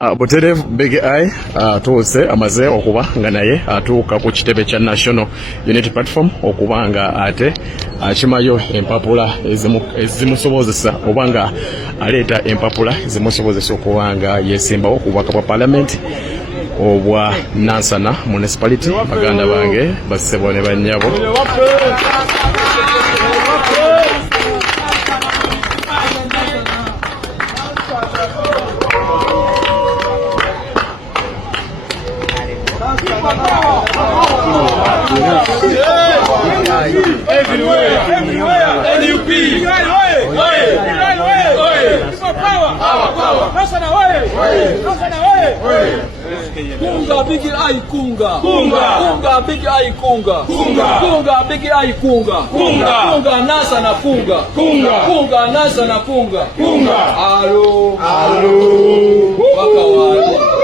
Butereevu Big Eye tuuse amaze okuba nga naye atuuka ku kitebe kya National Unity Platform okuba nga ate akimayo empapula ezimusobozesa oba nga aleeta empapula ezimusobozesa okuba nga yeesimbawo ku bubaka bwa Parliament obwa Nansana Municipality. Baganda bange bassebo ne bannyabo everywhere, NUP, Kunga Big Eye Kunga, Kunga Big Eye Kunga, Kunga Big Eye Kunga, Kunga Nansana Kunga, Kunga Nansana Kunga, Alo, Wakawali.